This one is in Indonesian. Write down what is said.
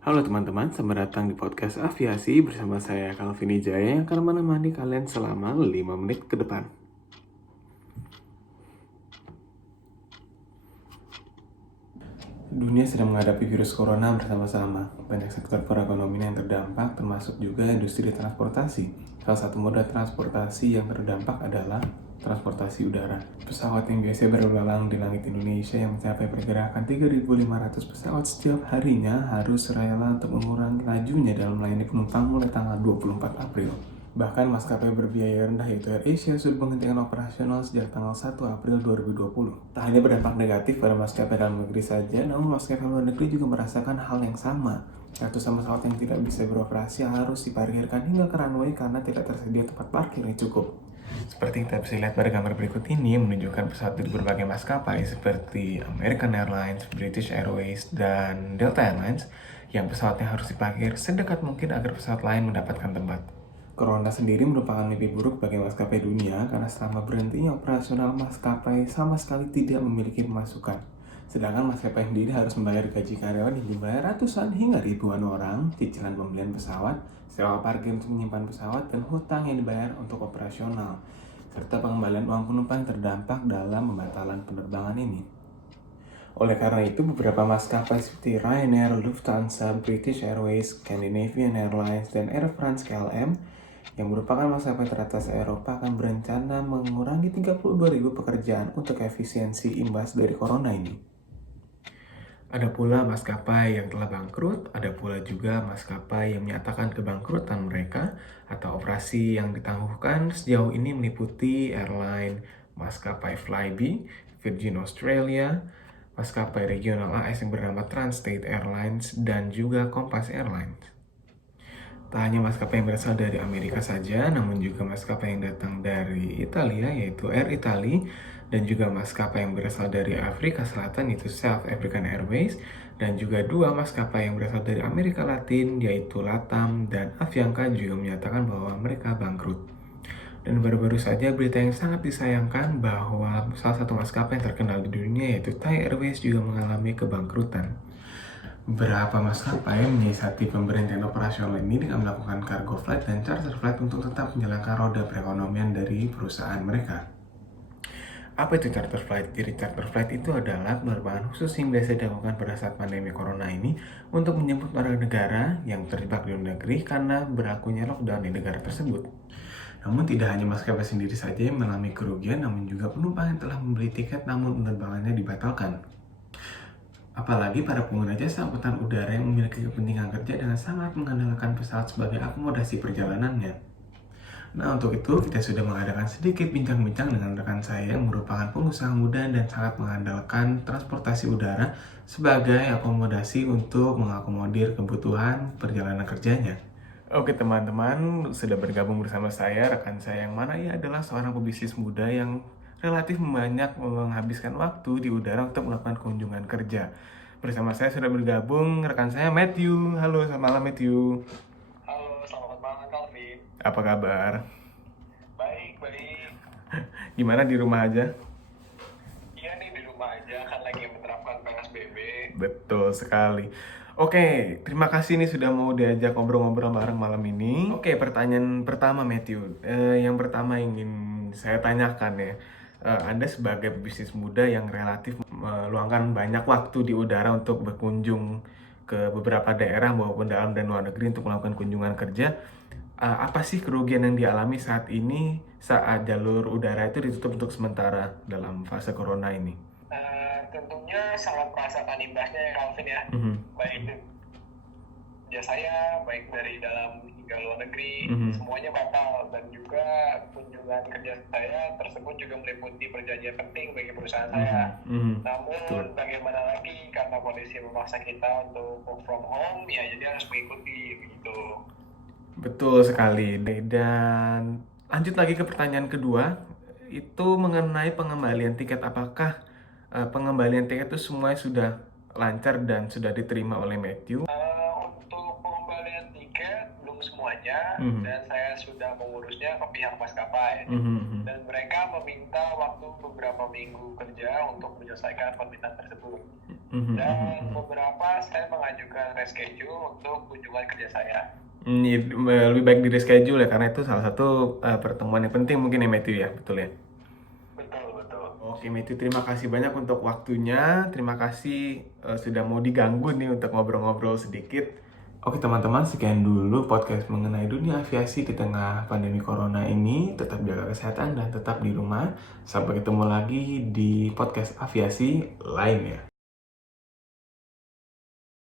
Halo teman-teman, selamat datang di podcast Aviasi bersama saya Calvin Ijaya yang akan menemani kalian selama 5 menit ke depan. Dunia sedang menghadapi virus corona bersama-sama. Banyak sektor perekonomian yang terdampak, termasuk juga industri transportasi. Salah satu moda transportasi yang terdampak adalah transportasi udara. Pesawat yang biasa berlalang di langit Indonesia yang mencapai pergerakan 3.500 pesawat setiap harinya harus rela untuk mengurangi lajunya dalam melayani penumpang mulai tanggal 24 April. Bahkan maskapai berbiaya rendah yaitu AirAsia sudah menghentikan operasional sejak tanggal 1 April 2020. Tak hanya berdampak negatif pada maskapai dalam negeri saja, namun maskapai luar negeri juga merasakan hal yang sama. Ratusan pesawat yang tidak bisa beroperasi harus diparkirkan hingga ke runway karena tidak tersedia tempat parkir yang cukup. Seperti kita bisa lihat pada gambar berikut ini menunjukkan pesawat di berbagai maskapai seperti American Airlines, British Airways, dan Delta Airlines yang pesawatnya harus diparkir sedekat mungkin agar pesawat lain mendapatkan tempat. Corona sendiri merupakan mimpi buruk bagi maskapai dunia karena selama berhentinya operasional maskapai sama sekali tidak memiliki pemasukan. Sedangkan maskapai sendiri harus membayar gaji karyawan yang jumlahnya ratusan hingga ribuan orang, cicilan pembelian pesawat, sewa parkir untuk menyimpan pesawat, dan hutang yang dibayar untuk operasional, serta pengembalian uang penumpang yang terdampak dalam pembatalan penerbangan ini. Oleh karena itu, beberapa maskapai seperti Ryanair, Lufthansa, British Airways, Scandinavian Airlines, dan Air France KLM yang merupakan maskapai teratas Eropa akan berencana mengurangi 32.000 pekerjaan untuk efisiensi imbas dari corona ini. Ada pula maskapai yang telah bangkrut, ada pula juga maskapai yang menyatakan kebangkrutan mereka atau operasi yang ditangguhkan sejauh ini meliputi airline maskapai Flybe, Virgin Australia, maskapai regional AS yang bernama Transstate Airlines, dan juga Kompas Airlines. Tak hanya maskapai yang berasal dari Amerika saja, namun juga maskapai yang datang dari Italia, yaitu Air Italy, dan juga maskapai yang berasal dari Afrika Selatan, yaitu South African Airways, dan juga dua maskapai yang berasal dari Amerika Latin, yaitu LATAM dan Avianca juga menyatakan bahwa mereka bangkrut. Dan baru-baru saja berita yang sangat disayangkan bahwa salah satu maskapai yang terkenal di dunia, yaitu Thai Airways, juga mengalami kebangkrutan. Beberapa maskapai menyiasati pemberhentian operasional ini dengan melakukan cargo flight dan charter flight untuk tetap menjalankan roda perekonomian dari perusahaan mereka. Apa itu charter flight? Jadi charter flight itu adalah penerbangan khusus yang biasa dilakukan pada saat pandemi corona ini untuk menjemput warga negara yang terjebak di luar negeri karena berlakunya lockdown di negara tersebut. Namun tidak hanya maskapai sendiri saja yang mengalami kerugian, namun juga penumpang yang telah membeli tiket namun penerbangannya dibatalkan. Apalagi para pengguna jasa angkutan udara yang memiliki kepentingan kerja dengan sangat mengandalkan pesawat sebagai akomodasi perjalanannya. Nah, untuk itu kita sudah mengadakan sedikit bincang-bincang dengan rekan saya yang merupakan pengusaha muda dan sangat mengandalkan transportasi udara sebagai akomodasi untuk mengakomodir kebutuhan perjalanan kerjanya. Oke teman-teman, sudah bergabung bersama saya, rekan saya yang mana ia adalah seorang pebisnis muda yang relatif banyak menghabiskan waktu di udara untuk melakukan kunjungan kerja. Bersama saya sudah bergabung rekan saya Matthew. Halo, selamat malam Matthew. Halo, selamat malam Calvin. Apa kabar? Baik, baik. Gimana di rumah aja? Iya nih di rumah aja kan lagi menerapkan PSBB. Betul sekali. Oke, terima kasih nih sudah mau diajak ngobrol-ngobrol bareng malam ini. Oke, pertanyaan pertama Matthew. Yang pertama ingin saya tanyakan ya. Anda sebagai pebisnis muda yang relatif meluangkan banyak waktu di udara untuk berkunjung ke beberapa daerah maupun dalam dan luar negeri untuk melakukan kunjungan kerja. Apa sih kerugian yang dialami saat ini saat jalur udara itu ditutup untuk sementara dalam fase corona ini? Tentunya sangat merasakan imbasnya ya Calvin ya. Baik saya, baik dari dalam hingga luar negeri, semuanya batal. Dan juga kunjungan kerja saya tersebut juga meliputi perjanjian penting bagi perusahaan saya. Namun bagaimana lagi, karena kondisi memaksa kita untuk work from home, ya jadi harus mengikuti begitu. Betul sekali. Dan lanjut lagi ke pertanyaan kedua, itu mengenai pengembalian tiket. Apakah pengembalian tiket itu semuanya sudah lancar dan sudah diterima oleh Matthew? Untuk pengembalian tiket belum semuanya, dan saya sudah mengurusnya ke pihak maskapai. Dan mereka meminta waktu beberapa minggu kerja untuk menyelesaikan permintaan tersebut. Dan beberapa saya mengajukan reschedule untuk kunjungan kerja saya. Lebih baik di reschedule ya, karena itu salah satu pertemuan yang penting mungkin ya Matthew ya, betul ya? Betul. Oke Matthew, terima kasih banyak untuk waktunya, terima kasih sudah mau diganggu nih untuk ngobrol-ngobrol sedikit. Oke teman-teman, sekian dulu podcast mengenai dunia aviasi di tengah pandemi corona ini. Tetap jaga kesehatan dan tetap di rumah. Sampai ketemu lagi di podcast aviasi lainnya.